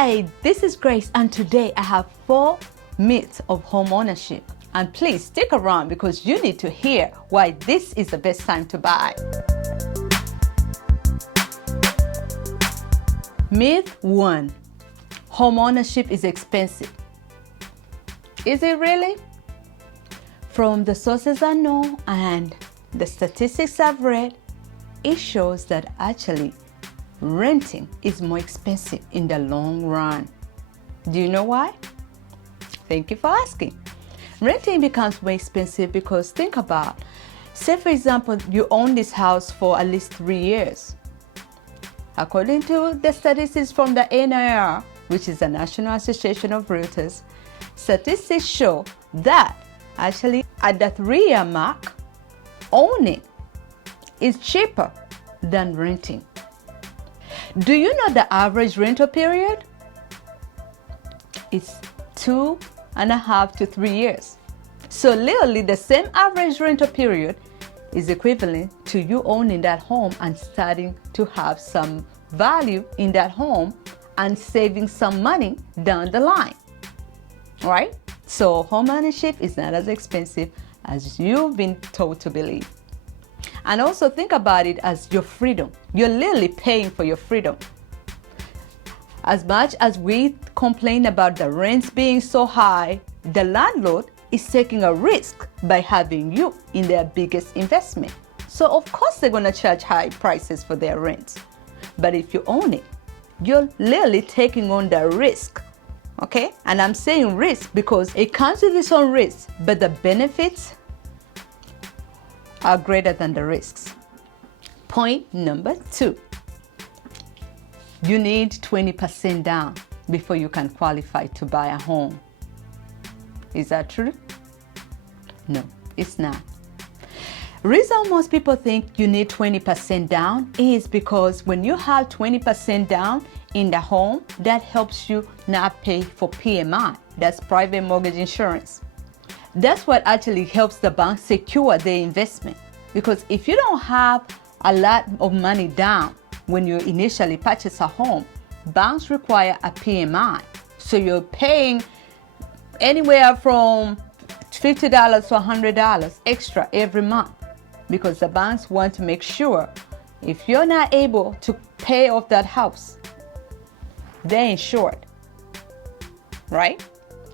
Hi, this is Grace, and today I have 4 myths of home ownership. And please stick around because you need to hear why this is the best time to buy. Myth 1. Home ownership is expensive. Is it really? From the sources I know and the statistics I've read, it shows that actually renting is more expensive in the long run. Do you know why? Thank you for asking. Renting becomes more expensive because think about, say for example, you own this house for at least 3 years. According to the statistics from the NAR, which is the National Association of Realtors, statistics show that actually at the 3-year mark, owning is cheaper than renting. Do you know the average rental period? It's 2.5 to 3 years. So literally the same average rental period is equivalent to you owning that home and starting to have some value in that home and saving some money down the line, right? So home ownership is not as expensive as you've been told to believe. And also think about it as your freedom. You're literally paying for your freedom. As much as we complain about the rents being so high, the landlord is taking a risk by having you in their biggest investment. So of course they're going to charge high prices for their rents. But if you own it, you're literally taking on the risk. Okay? And I'm saying risk because it comes with its own risk, but the benefits are greater than the risks. Point number 2. You need 20% down before you can qualify to buy a home. Is that true? No, it's not. Reason most people think you need 20% down is because when you have 20% down in the home, that helps you not pay for PMI. That's private mortgage insurance. That's what actually helps the bank secure their investment. Because if you don't have a lot of money down when you initially purchase a home, banks require a PMI. So you're paying anywhere from $50 to $100 extra every month because the banks want to make sure if you're not able to pay off that house, they're insured, right?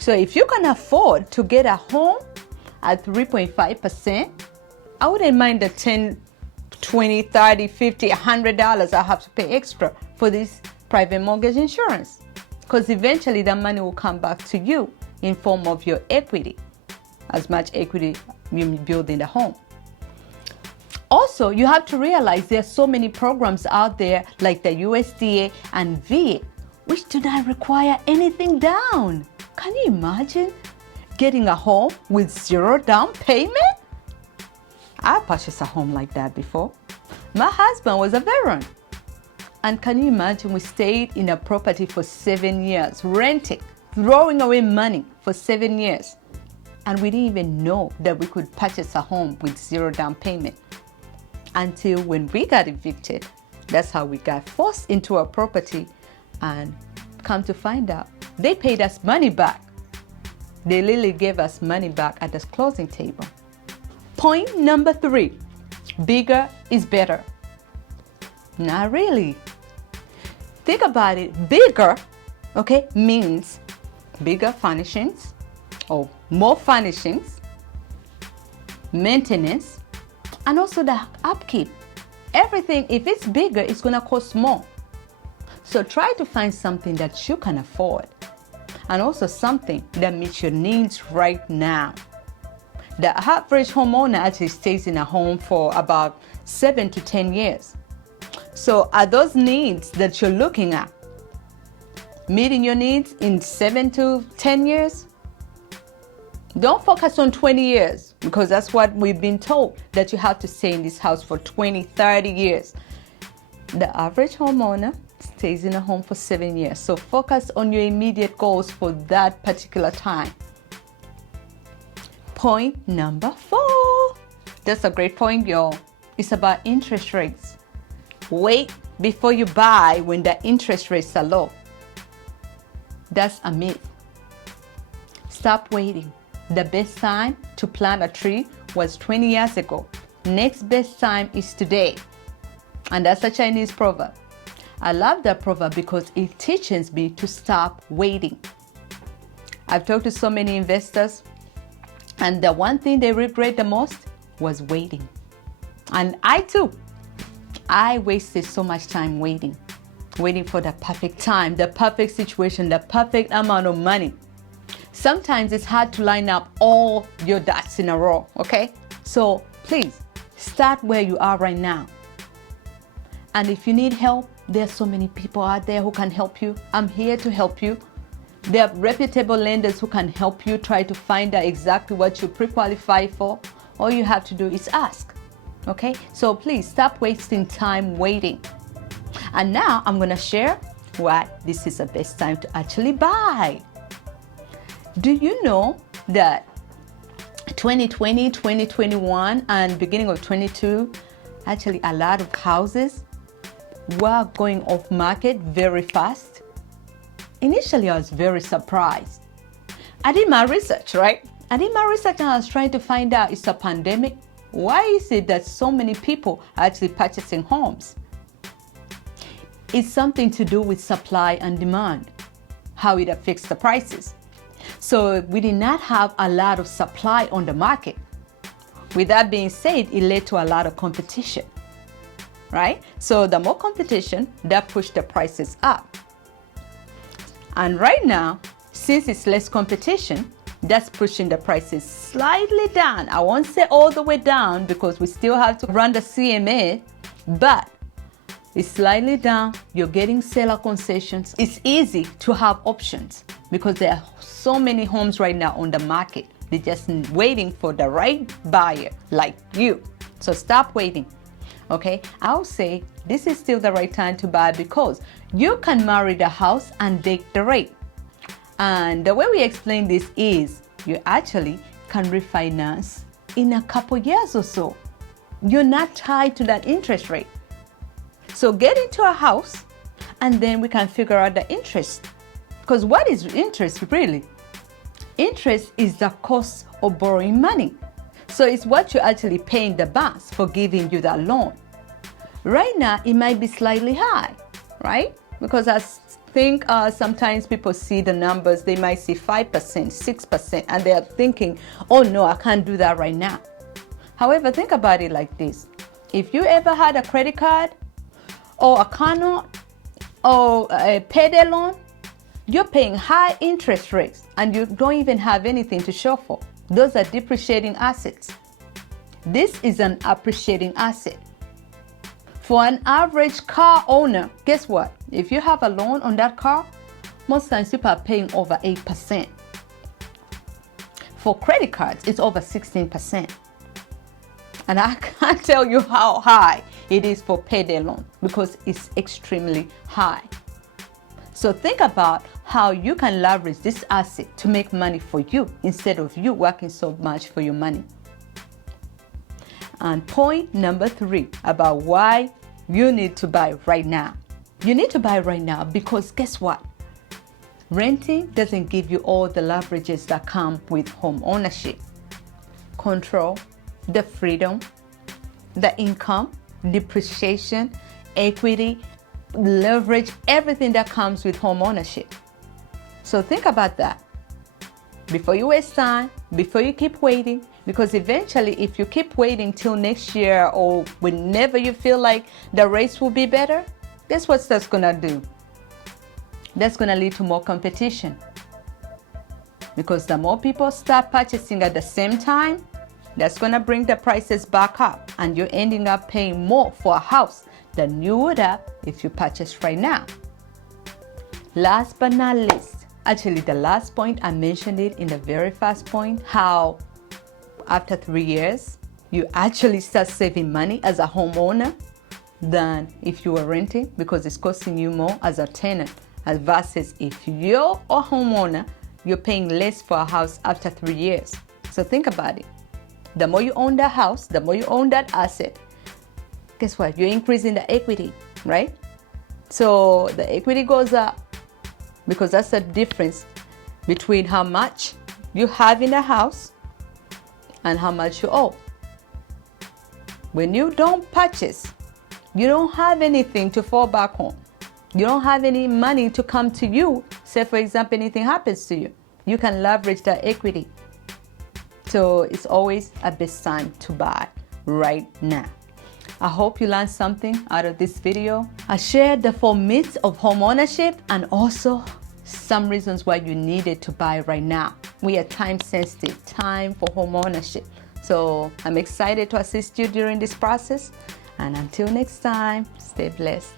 So if you can afford to get a home at 3.5%, I wouldn't mind the $10, $20, $30, $50, $100 I have to pay extra for this private mortgage insurance. Because eventually that money will come back to you in form of your equity, as much equity you build in the home. Also, you have to realize there are so many programs out there like the USDA and VA, which do not require anything down. Can you imagine getting a home with 0 down payment? I purchased a home like that before. My husband was a veteran. And can you imagine we stayed in a property for 7 years, renting, throwing away money for 7 years. And we didn't even know that we could purchase a home with 0 down payment. Until when we got evicted, that's how we got forced into a property, and come to find out, they paid us money back. They literally gave us money back at the closing table. Point number 3, bigger is better. Not really. Think about it, bigger, okay, means bigger furnishings or more furnishings, maintenance, and also the upkeep. Everything, if it's bigger, it's gonna cost more. So try to find something that you can afford and also something that meets your needs right now. The average homeowner actually stays in a home for about 7 to 10 years. So are those needs that you're looking at meeting your needs in 7 to 10 years? Don't focus on 20 years because that's what we've been told, that you have to stay in this house for 20, 30 years. The average homeowner stays in a home for 7 years. So focus on your immediate goals for that particular time. Point number 4. That's a great point, y'all. It's about interest rates. Wait before you buy when the interest rates are low. That's a myth. Stop waiting. The best time to plant a tree was 20 years ago. Next best time is today. And that's a Chinese proverb. I love that proverb because it teaches me to stop waiting. I've talked to so many investors, and the one thing they regret the most was waiting. And I too, I wasted so much time waiting for the perfect time, the perfect situation, the perfect amount of money. Sometimes it's hard to line up all your ducks in a row, okay? So please, start where you are right now. And if you need help, there's so many people out there who can help you. I'm here to help you. There are reputable lenders who can help you try to find out exactly what you pre-qualify for. All you have to do is ask, okay? So please stop wasting time waiting. And now I'm gonna share why this is the best time to actually buy. Do you know that 2020, 2021, and beginning of 22, actually a lot of houses were going off market very fast? Initially, I was very surprised. I did my research, right? I did my research and I was trying to find out, it's a pandemic. Why is it that so many people are actually purchasing homes? It's something to do with supply and demand, how it affects the prices. So we did not have a lot of supply on the market. With that being said, it led to a lot of competition, right? So the more competition, that pushed the prices up. And right now, since it's less competition, that's pushing the prices slightly down. I won't say all the way down because we still have to run the CMA, but it's slightly down. You're getting seller concessions. It's easy to have options because there are so many homes right now on the market. They're just waiting for the right buyer like you. So stop waiting, okay? I'll say this is still the right time to buy because you can marry the house and date the rate. And the way we explain this is you actually can refinance in a couple years or so. You're not tied to that interest rate. So get into a house and then we can figure out the interest. Because what is interest really? Interest is the cost of borrowing money. So it's what you're actually paying the banks for giving you that loan. Right now, it might be slightly high, right? Because I think sometimes people see the numbers, they might see 5%, 6%, and they're thinking, oh no, I can't do that right now. However, think about it like this. If you ever had a credit card or a car note or a payday loan, you're paying high interest rates and you don't even have anything to show for. Those are depreciating assets. This is an appreciating asset. For an average car owner, guess what? If you have a loan on that car, most times people are paying over 8%. For credit cards, it's over 16%. And I can't tell you how high it is for payday loan because it's extremely high. So think about how you can leverage this asset to make money for you instead of you working so much for your money. And point number 3 about why you need to buy right now. You need to buy right now because guess what? Renting doesn't give you all the leverages that come with home ownership. Control, the freedom, the income, depreciation, equity, leverage, everything that comes with home ownership. So think about that before you waste time, before you keep waiting, because eventually if you keep waiting till next year or whenever you feel like the rates will be better, guess what that's gonna do? That's gonna lead to more competition. Because the more people start purchasing at the same time, that's gonna bring the prices back up and you're ending up paying more for a house than you would have if you purchased right now. Last but not least, actually the last point, I mentioned it in the very first point, how after 3 years, you actually start saving money as a homeowner than if you were renting because it's costing you more as a tenant versus if you're a homeowner, you're paying less for a house after 3 years. So think about it. The more you own that house, the more you own that asset, guess what? You're increasing the equity, right? So the equity goes up. because that's the difference between how much you have in the house and how much you owe. When you don't purchase, you don't have anything to fall back on. You don't have any money to come to you. Say, for example, anything happens to you, you can leverage that equity. So it's always a best time to buy right now. I hope you learned something out of this video. I shared the 4 myths of home ownership and also some reasons why you needed to buy right now. We are time sensitive, time for home ownership. So I'm excited to assist you during this process. And until next time, stay blessed.